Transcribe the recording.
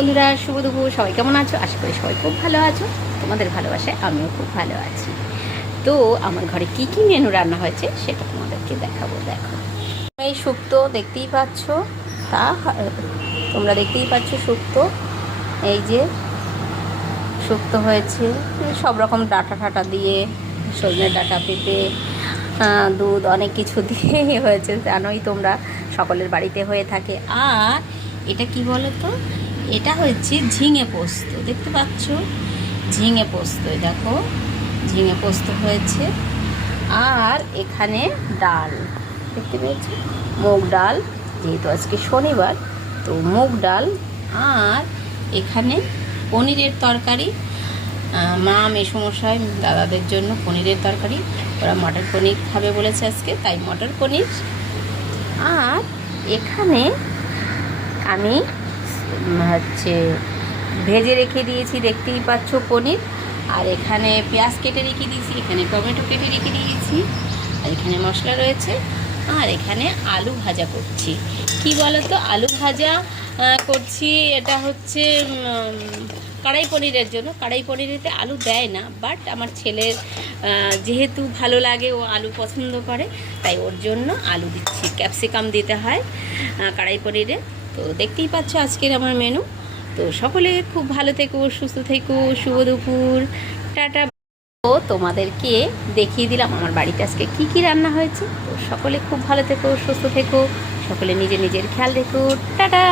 বন্ধুরা, শুভ দুপুর। সবাই কেমন আছো? আশা করি সবাই খুব ভালো আছো। তোমাদের ভালোবাসায় আমিও খুব ভালো আছি। তো আমার ঘরে কি কি মেনু রান্না হয়েছে সেটা তোমাদেরকে দেখাবো। দেখো, এই শুক্তো দেখতেই পাচ্ছ। তা তোমরা দেখতেই পাচ্ছ শুক্তো। এই যে শুক্তো হয়েছে সব রকম ডাঁটা ঠাটা দিয়ে, সজনে ডাঁটা, পেঁপে, দুধ, অনেক কিছু দিয়ে হয়েছে। জানোই তোমরা, সকলের বাড়িতে হয়ে থাকে। আর এটা কি বলো তো, এটা হচ্ছে ঝিঙে পোস্ত। দেখতে পাচ্ছ, ঝিঙে পোস্ত। দেখো, ঝিঙে পোস্ত হয়েছে। আর এখানে ডাল দেখতে পেয়েছি, মুগ ডাল, যেহেতু আজকে শনিবার তো মুগ ডাল। আর এখানে পনিরের তরকারি, মা মেসমশাই দাদাদের জন্য পনিরের তরকারি। ওরা মটর পনির খাবে বলেছে আজকে, তাই মটর পনির। আর এখানে আমি ভেজে রেখে দিয়েছি, দেখতেই পাচ্ছ, পনির। আর এখানে পেঁয়াজ কেটে রেখে দিয়েছি, এখানে টমেটো কেটে রেখে দিয়েছি, আর এখানে মশলা রয়েছে। আর এখানে আলু ভাজা করছি। কি বলো তো, আলু ভাজা করছি। এটা হচ্ছে কড়াই পনিরের জন্য। কড়াই পনিরেতে আলু দেয় না, বাট আমার ছেলের যেহেতু ভালো লাগে, ও আলু পছন্দ করে, তাই ওর জন্য আলু দিচ্ছি। ক্যাপসিকাম দিতে হয় কড়াই পনিরে। তো দেখতেই পাচ্ছ আজকের আমার মেনু। তো সকলে খুব ভালো থেকো, সুস্থ থেকো। শুভ দুপুর, টাটা। তো তোমাদেরকে দেখিয়ে দিলাম আমার বাড়িতে আজকে কি কি রান্না হয়েছে। তো সকলে খুব ভালো থেকো, সুস্থ থেকো, সকলে নিজের নিজের খেয়াল রেখো। টাটা।